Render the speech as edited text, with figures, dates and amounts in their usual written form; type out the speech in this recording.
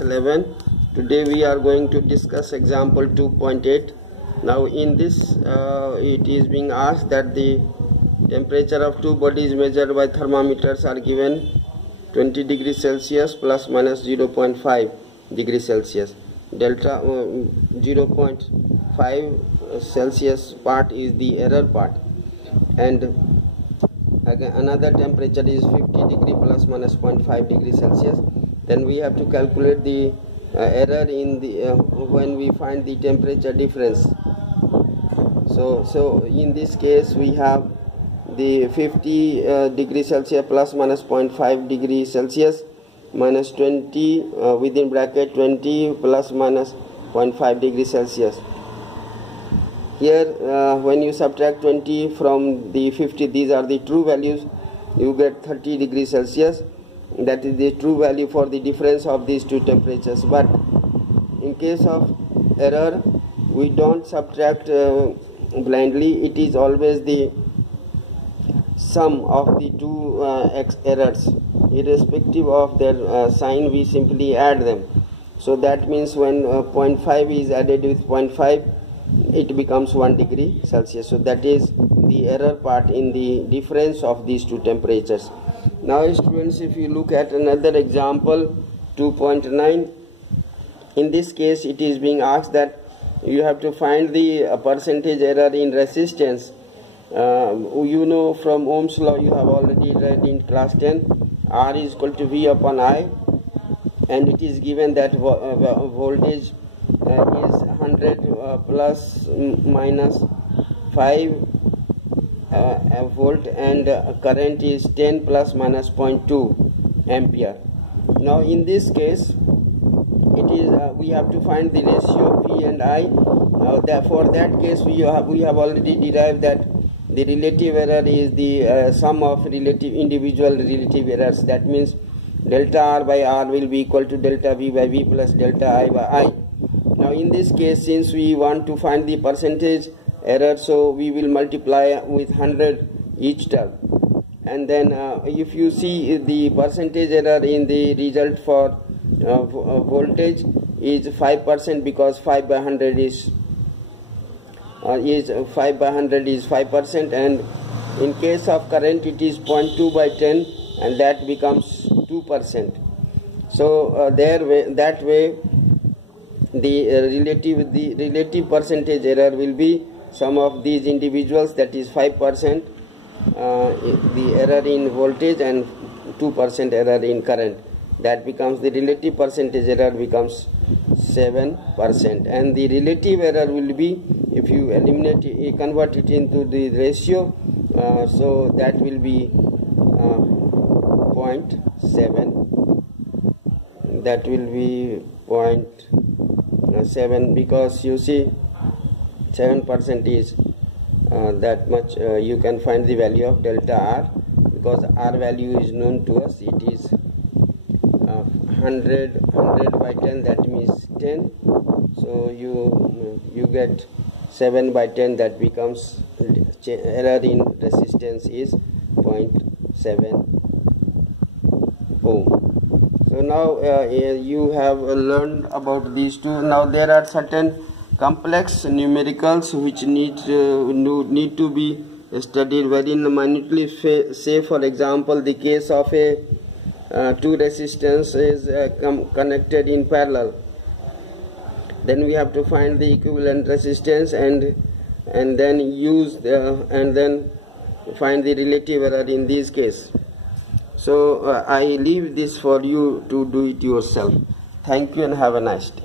class 11. Today we are going to discuss example 2.8. Now in this it is being asked that the temperature of two bodies measured by thermometers are given 20 degrees Celsius plus minus 0.5 degrees Celsius. Delta 0.5 Celsius part is the error part, and again another temperature is 50 degree plus minus 0.5 degrees Celsius. Then we have to calculate the error in the when we find the temperature difference. So in this case we have the 50 degree Celsius plus minus 0.5 degree Celsius minus 20 within bracket 20 plus minus 0.5 degree Celsius. Here when you subtract 20 from the 50, these are the true values, you get 30 degrees Celsius. That is the true value for the difference of these two temperatures. But in case of error, we don't subtract blindly. It is always the sum of the two errors, irrespective of their sign. We simply add them. So that means when 0.5 is added with 0.5, it becomes 1 degree Celsius. So that is the error part in the difference of these two temperatures. Now students, if you look at another example 2.9, in this case it is being asked that you have to find the percentage error in resistance. You know from Ohm's law, you have already read in class 10, R is equal to V upon I, and it is given that voltage is 100 plus minus 5 volt, and current is 10 plus minus 0.2 ampere. Now in this case it is we have to find the ratio of V and I. Now for that case we have already derived that the relative error is the sum of individual relative errors. That means delta R by R will be equal to delta V by V plus delta I by I. Now in this case, since we want to find the percentage error, so we will multiply with 100 each term, and then if you see the percentage error in the result for voltage is 5%, because 5 by 100 is 5%, and in case of current it is 0.2 by 10, and that becomes 2%. So that way the relative percentage error will be sum of these individuals, that is 5% the error in voltage and 2% error in current. That becomes the relative percentage error becomes 7%, and the relative error will be, if you eliminate it, convert it into the ratio, so that will be 0.7. That will be 0.7, because you see 7% is that much. You can find the value of delta R, because R value is known to us. It is 100 by 10, that means 10. So you get 7 by 10, that becomes error in resistance is 0.7 ohm. So now you have learned about these two. Now there are certain complex numericals which need to be studied very minutely. Say for example the case of a two resistances connected in parallel. Then we have to find the equivalent resistance and then use and then find the relative error in this case. So I leave this for you to do it yourself. Thank you and have a nice day.